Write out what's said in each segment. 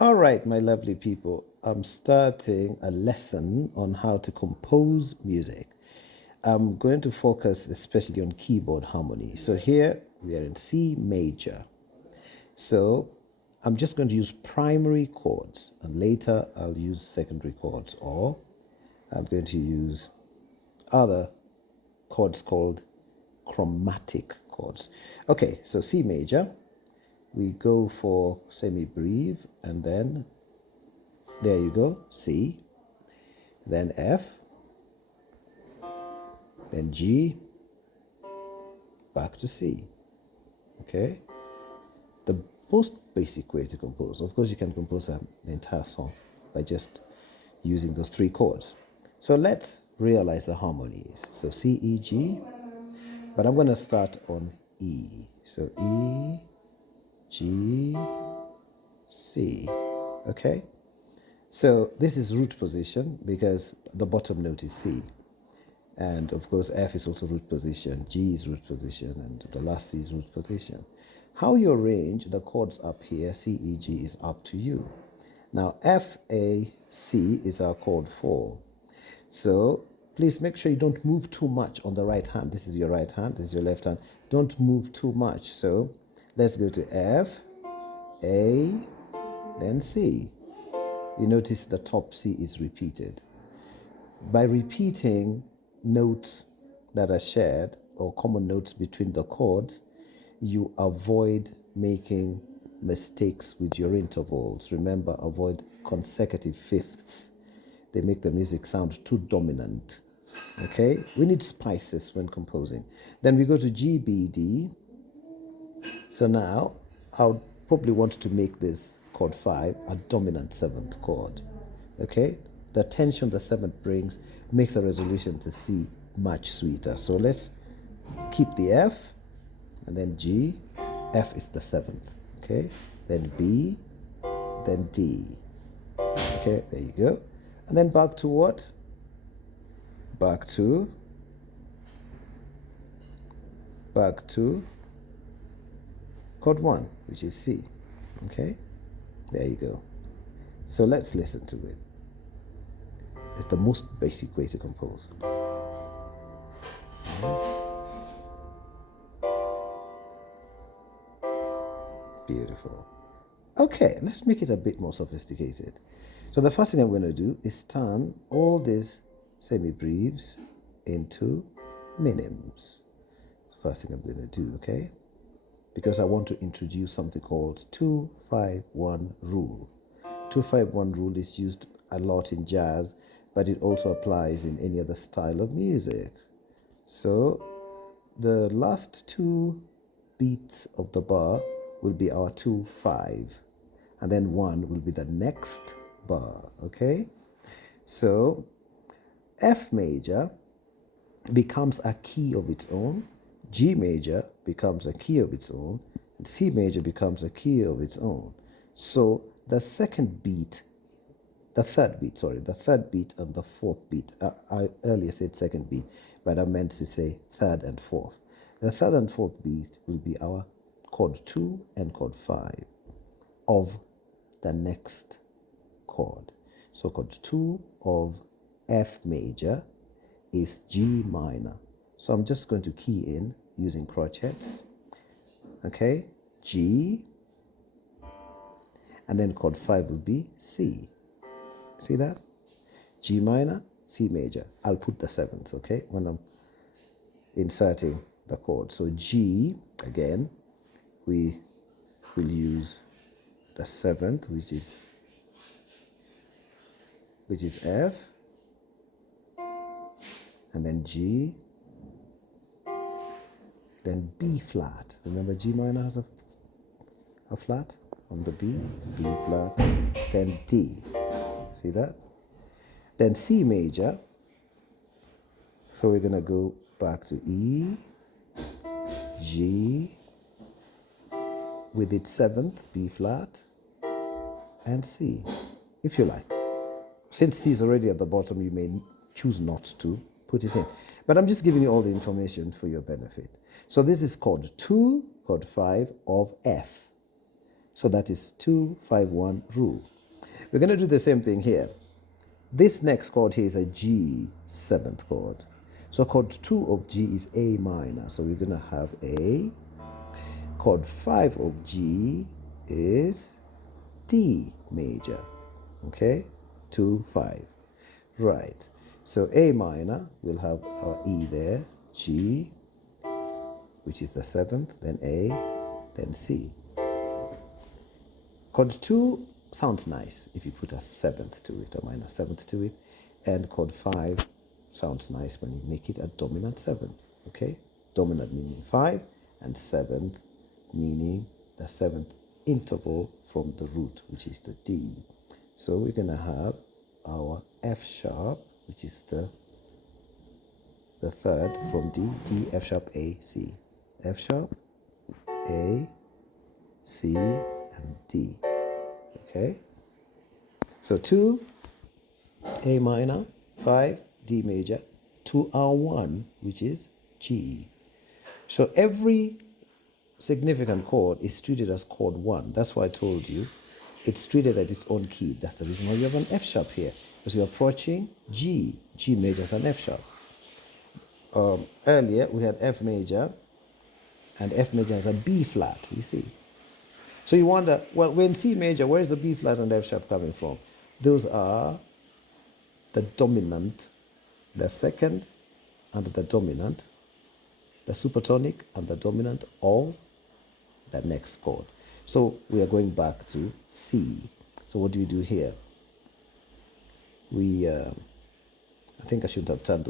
All right, my lovely people, I'm starting a lesson on how to compose music. I'm going to focus especially on keyboard harmony. So here we are in C major. So I'm just going to use primary chords and later I'll use secondary chords, or I'm going to use other chords called chromatic chords. Okay, so C major, we go for semi-breve and then there you go, C, then F, then G, back to C. Okay? The most basic way to compose. Of course, you can compose an entire song by just using those three chords. So let's realize the harmonies. So C, E, G, but I'm going to start on E. So E, G, C. Okay? So this is root position because the bottom note is C. And of course, F is also root position, G is root position, and the last C is root position. How you arrange the chords up here, C, E, G, is up to you. Now, F, A, C is our chord 4. So please make sure you don't move too much on the right hand. This is your right hand, this is your left hand. Don't move too much. So let's go to F, A, then C. You notice the top C is repeated. By repeating notes that are shared or common notes between the chords, you avoid making mistakes with your intervals. Remember, avoid consecutive fifths. They make the music sound too dominant. Okay? We need spices when composing. Then we go to G, B, D. So now, I'll probably want to make this chord 5 a dominant 7th chord. Okay? The tension the 7th brings makes the resolution to C much sweeter. So let's keep the F, and then G. F is the 7th. Okay? Then B, then D. Okay, there you go. And then back to what? Back to chord 1, which is C. Okay? There you go. So let's listen to it. It's the most basic way to compose. Beautiful. Okay, let's make it a bit more sophisticated. So the first thing I'm going to do is turn all these semi-breves into minims. First thing I'm going to do, okay? Because I want to introduce something called 2-5-1 rule. 2-5-1 rule is used a lot in jazz, but it also applies in any other style of music. So the last 2 beats of the bar will be our 2-5, and then 1 will be the next bar, okay? So F major becomes a key of its own, G major becomes a key of its own, and C major becomes a key of its own. So the third beat and the fourth beat. I earlier said second beat, but I meant to say third and fourth. The third and fourth beat will be our chord 2 and chord 5 of the next chord. So chord 2 of F major is G minor. So I'm just going to key in using crotchets. Okay, G, and then chord 5 will be C. See that? G minor, C major. I'll put the 7th, okay, when I'm inserting the chord. So G, again, we will use the 7th, which is F, and then G, then B flat. Remember, G minor has a flat on the B flat, then D. See that? Then C major. So we're going to go back to E, G, with its 7th, B flat, and C, if you like. Since C is already at the bottom, you may choose not to put it in. But I'm just giving you all the information for your benefit. So this is chord 2, chord 5 of F. So that is 2-5-1 rule. We're going to do the same thing here. This next chord here is a G seventh chord. So chord 2 of G is A minor. So we're going to have A. Chord 5 of G is D major. Okay? 2, 5. Right. So A minor, we'll have our E there. G, which is the 7th, then A, then C. Chord 2 sounds nice if you put a 7th to it, a minor 7th to it. And chord 5 sounds nice when you make it a dominant 7th. Okay? Dominant meaning 5, and 7th meaning the 7th interval from the root, which is the D. So we're going to have our F sharp, which is the third from D, D, F sharp, A, C. F sharp, A, C, and D. Okay? So 2, A minor, 5, D major, 2 R1, which is G. So every significant chord is treated as chord 1. That's why I told you it's treated at its own key. That's the reason why you have an F sharp here, because we're approaching G. G major is an F sharp. Earlier we had F major, and F major is a B flat, you see. So you wonder, well, when C major, where is the B flat and F sharp coming from? Those are the dominant, the second and the dominant, the supertonic and the dominant of the next chord. So we are going back to C. So what do we do here? We, I think I shouldn't have turned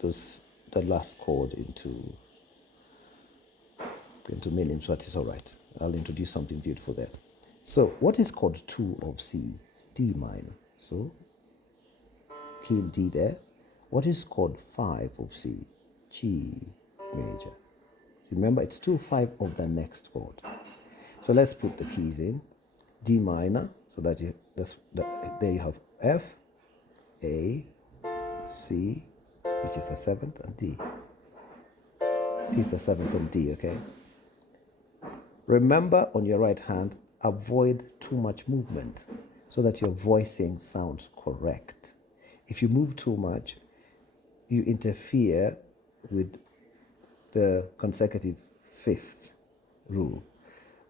the last chord into millions, but it's all right. I'll introduce something beautiful there. So what is chord 2 of C? It's D minor. So key in D there. What is chord 5 of C? G major. Remember, it's 2, 5 of the next chord. So let's put the keys in. D minor, so that there you have F, A, C, which is the 7th, and D. C is the 7th and D, okay? Remember, on your right hand, avoid too much movement so that your voicing sounds correct. If you move too much, you interfere with the consecutive fifth rule.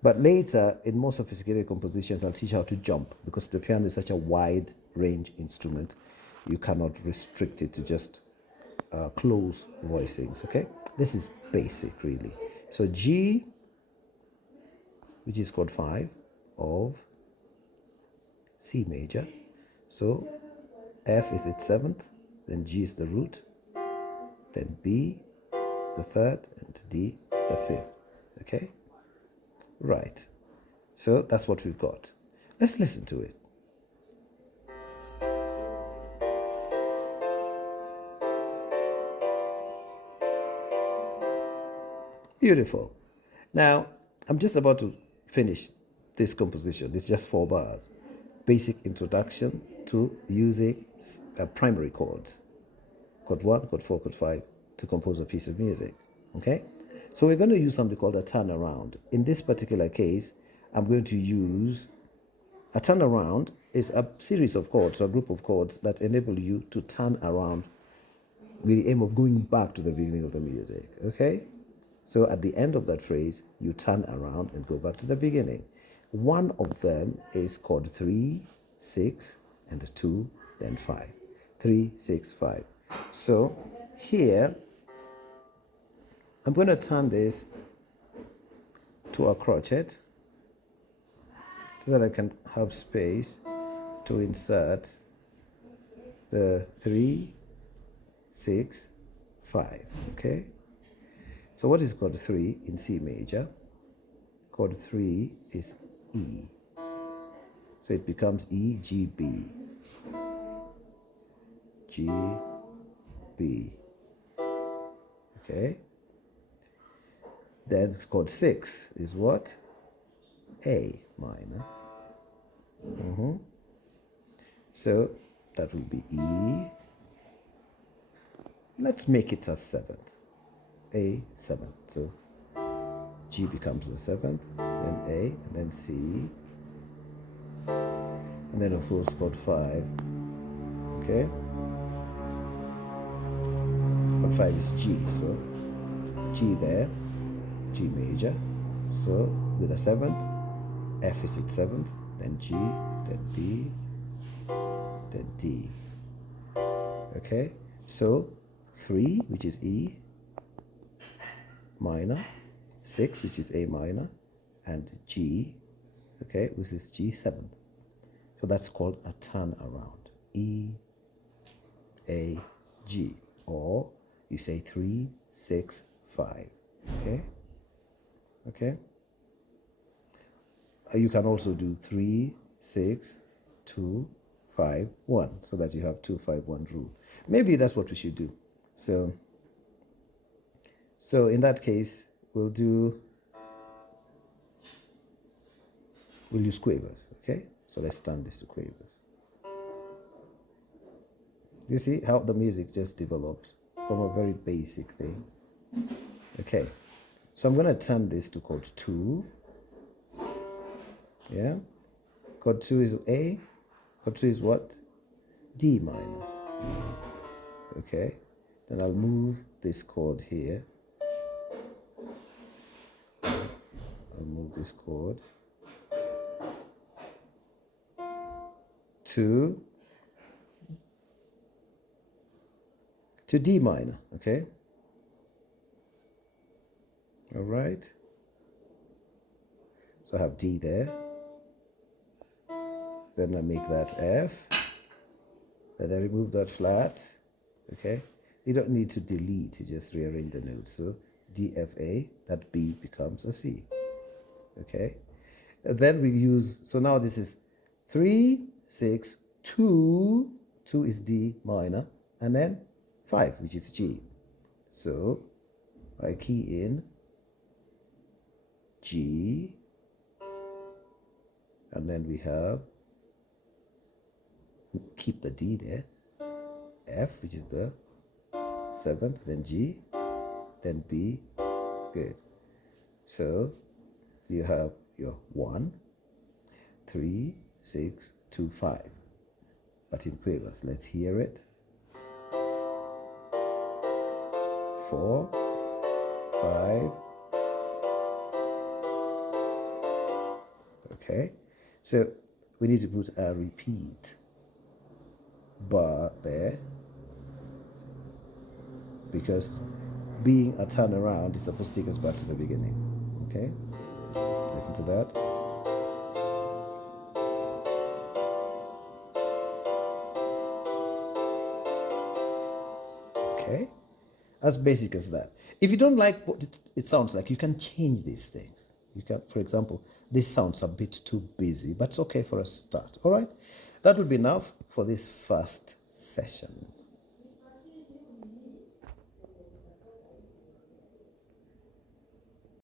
But later, in more sophisticated compositions, I'll teach you how to jump, because the piano is such a wide range instrument. You cannot restrict it to just close voicings, okay? This is basic, really. So G, which is chord 5 of C major. So F is its 7th, then G is the root, then B, the 3rd, and D is the 5th, okay? Right. So that's what we've got. Let's listen to it. Beautiful. Now, I'm just about to finish this composition. It's just 4 bars. Basic introduction to using primary chords. Chord 1, chord 4, chord 5 to compose a piece of music. Okay? So we're going to use something called a turnaround. In this particular case, I'm going to use a turnaround is a series of chords, or a group of chords that enable you to turn around with the aim of going back to the beginning of the music. Okay? So at the end of that phrase, you turn around and go back to the beginning. One of them is chord 3, 6, and 2, then 5. 3, 6, 5. So here, I'm going to turn this to a crotchet so that I can have space to insert the 3, 6, 5. Okay? So what is chord 3 in C major? Chord 3 is E. So it becomes E, G, B. G, B. Okay? Then chord 6 is what? A minor. So that will be E. Let's make it a 7th. A 7th. So G becomes the 7th, then A, and then C, and then of course chord 5, okay? Chord 5 is G, so G there, G major, so with the 7th, F is its 7th, then G, then B, then D, okay? So 3, which is E minor, 6, which is A minor, and G, okay, which is G7. So that's called a turnaround. E, A, G. Or you say 3, 6, 5. Okay? Okay? You can also do 3, 6, 2, 5, 1, so that you have 2, 5, 1 rule. Maybe that's what we should do. So in that case, we'll use quavers, okay? So let's turn this to quavers. You see how the music just develops from a very basic thing? Okay, so I'm going to turn this to chord 2. Yeah? Chord 2 is A. Chord 2 is what? D minor. Okay, then I'll move this chord here. I'll move this chord to D minor, okay? All right. So I have D there. Then I make that F. Then I remove that flat, okay? You don't need to delete, you just rearrange the notes. So D, F, A, that B becomes a C, okay? And then we use, so now this is 3, 6, 2, 2 is D minor, and then 5, which is G. So I key in G, and then we have, keep the D there, F, which is the 7th, then G, then B, good. So you have your 1, 3, 6, 2, 5. But in quavers, let's hear it. 4, 5. Okay, so we need to put a repeat bar there, because being a turnaround is supposed to take us back to the beginning. Okay, listen to that. Okay, as basic as that. If you don't like what it sounds like, you can change these things. You can, for example, this sounds a bit too busy, but it's okay for a start. All right, that will be enough for this first session.